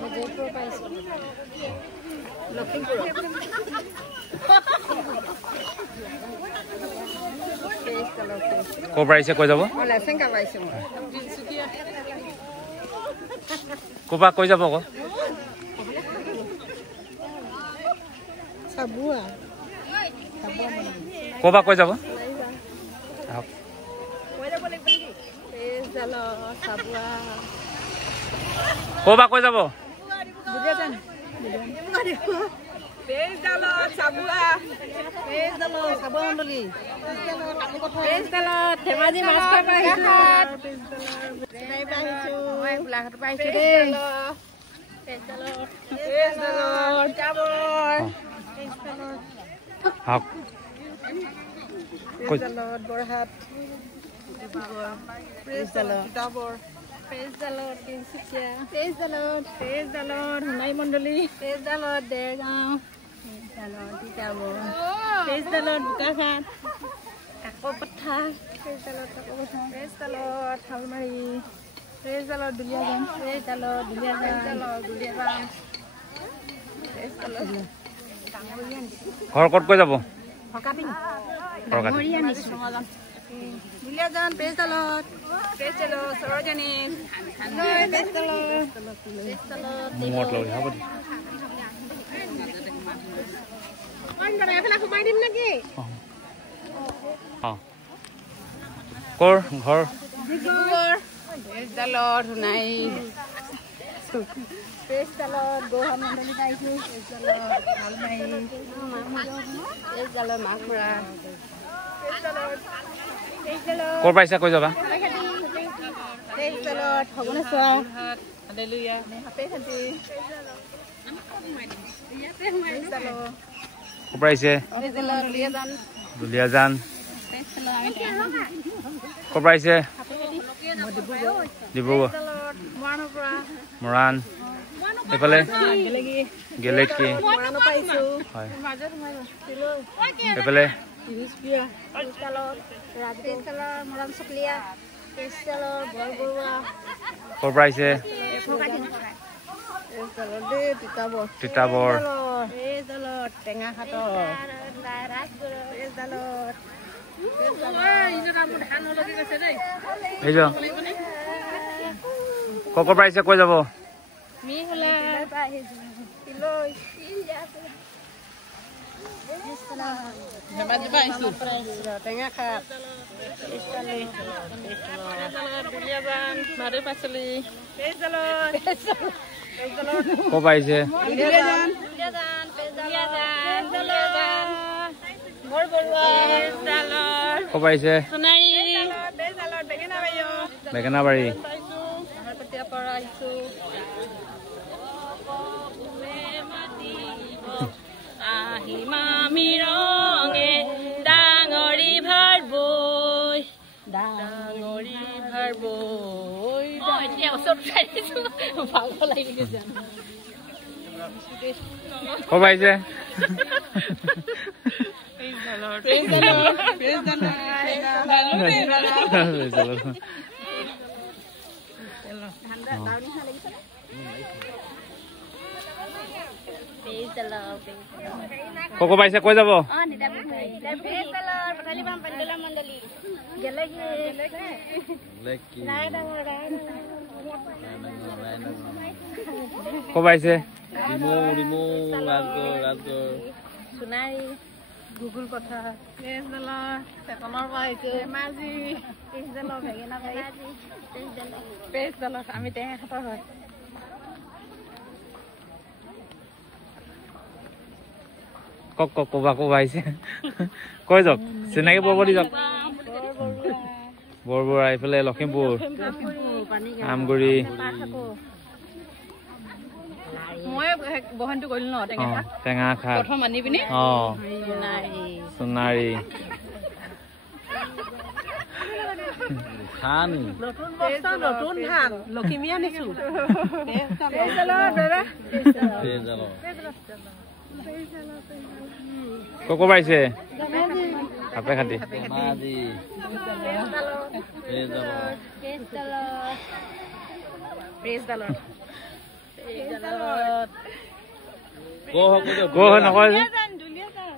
বিজয়পুৰ পাইছো লখিমপুৰ ক'ৰ পৰা আহিছে কৈ যাব লেফেংকা পাইছো ক'ৰ পৰা কৈ যাব আকৌ চাবুৱা ক'ৰ পৰা কৈ যাব ক'ৰ পৰা কৈ যাব ধেমাজি মাছ বৰহাট সোণাই মণ্ডলী দেৰগাঁও বোকাঘাট কাকপথাৰ শালমাৰী দুলীয়াজান ঘৰ ক'ত কৈ যাব দুলীয়াজান সৰজনী ক'ৰ ঘৰ সোণাই মাঘমৰা ক'ৰ পাইছা কৈ যাবা ক'ৰ পৰা আহিছে দুলীয়াজান ক'ৰ পৰা আহিছে ডিব্ৰুগড় মৰাণ এইফালে গেলেকী হয় এইফালে ক'ৰ পৰা আহিছে তিতাবৰ টেঙাখাটৰ ক'ৰ পৰা আহিছে কৈ যাব টেঙাখাট ক'ৰ পৰা আহিছে ক'ৰ পৰা আহিছে বেঙেনাবাৰী ক'ৰ পৰা আহিছে ক'ৰ পাইছে কৈ যাব ক'ৰ পাইছে সোণাৰী গুগুল পথাৰ চেতনৰ পৰা আহিছে আমি টেঙাখাটৰ হয় কওক ক'বা আহিছে কৈ যাওক চিনাকি পাব দি যাওক বৰবৰা এইফালে লখিমপুৰ আমগুৰি মই বহনটো কৰিলো ন টেঙাখাট প্ৰথম আনি পিনি সোণাৰী নতুন ধান লখিমী আনিছো ক'ৰ পাইছে খাপে খাটি কৈ নকয় যে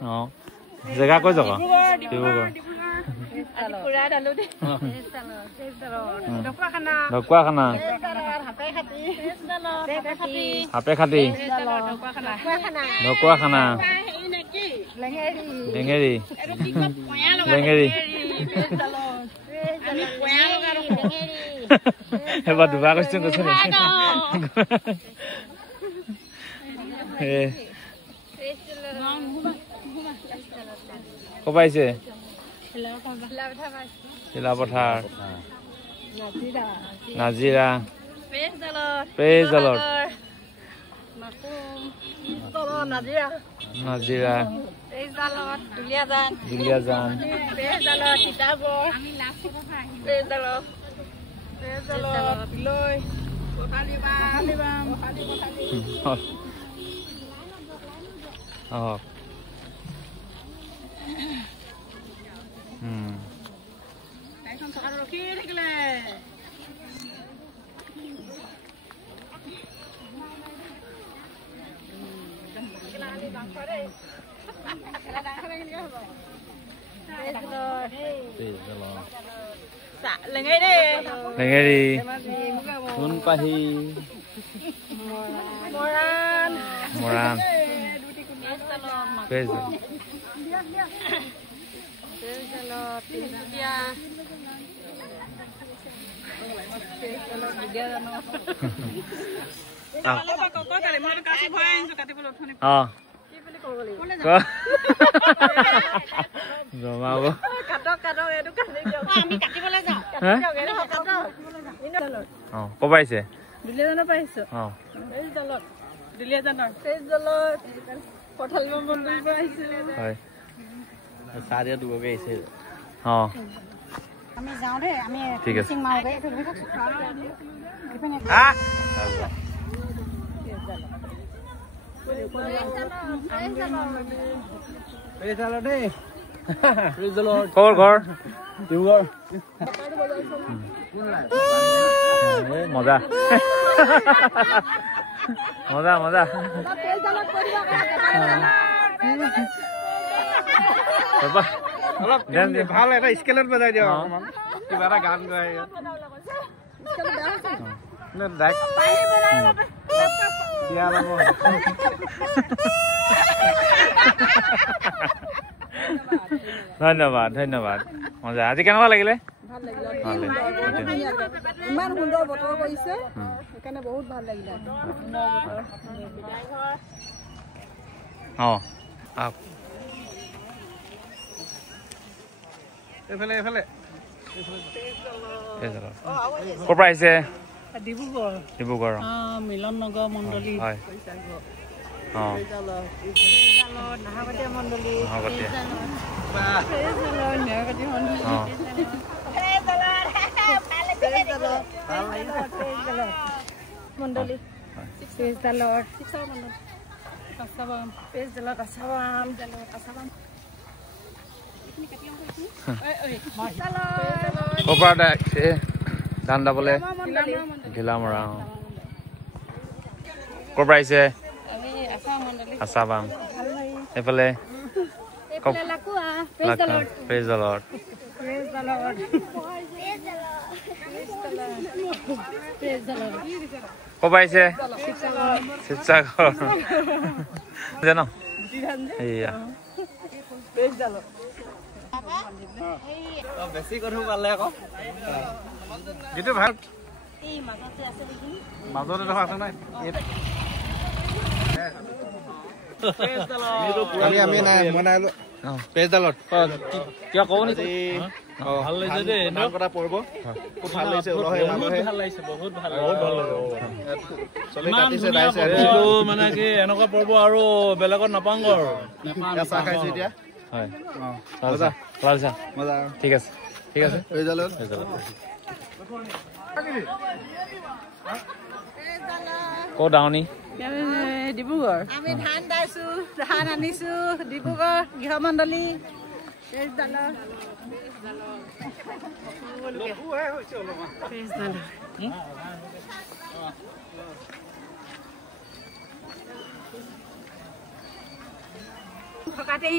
অঁ জেগা কৈ যাওক ডিব্ৰুগড় ঢকুৱাখানা সাপে খাটি ঢকুৱাখানা লেঙেৰি লেঙেৰি এবাৰ দুবাৰ কৈছো কৈছো ক'ৰ পাইছে চিলাপথাৰ নাজিৰা পেজদালত নাজিৰা দুলীয়াজান লেঙেৰি সোণপাহি মৰাণ জমাব ক'ৰ পাইছে দুলীয়াজানৰ পাইছো দুলীয়াজানৰ পঠালিমা মন্দিৰৰ পৰা আহিছো হয় চাৰিয়া দুবকে আহিছে অঁ আমি যাওঁ দেই আমি ঠিক আছে ক'ৰ ঘৰ ডিব্ৰুগড় মজা মজা মজা ভাল এটা স্কেলত বজাই দিয়ক কিবা এটা গান গাই ধন্যবাদ ধন্যবাদ মজা আজি কেনেকুৱা লাগিলে ইমান সুন্দৰ বতৰ কৰিছে সেইকাৰণে বহুত ভাল লাগিলে অঁ এইফালে এইফালে ক'ৰ পৰা আহিছে ডিব্ৰুগড় ডিব্ৰুগড় মিলন নগৰ মণ্ডলী হয় অঁ নাহৰকটীয়া মণ্ডলী নাহৰকটীয়া নাহৰকটীয়া মণ্ডলী অঁ মণ্ডলী পেজদালৰ কাছাবাম পেজদালৰ কাছাবাম ক'ৰ পৰা আহিছে ধান দাবলৈ ঘিলামৰা অঁ ক'ৰ পৰা আহিছে আছাবাম এইফালে পেজদালত ক'ৰ পৰা আহিছে শিৱসাগৰ জানো এইয়া বেছি কথা পালে আকৌ যিটো ভাল মাজত এডোখৰ আছে নাই আমি নাই মই নাই পেজডালত কিয় ক'ব নেকি ভাল লাগিছে দেই কথা পৰিব খুব ভাল লাগিছে বহুত ভাল মানে কি এনেকুৱা পৰ্ব আৰু বেলেগত নাপাওঁ আৰু চাহ খাইছো এতিয়া হয় মজা ঠিক আছে ঠিক আছে ক'ত ডাউনি ডিব্ৰুগড় আমি ধান দাইছো ধান আনিছো ডিব্ৰুগড় গৃহমণ্ডলী থকাতেই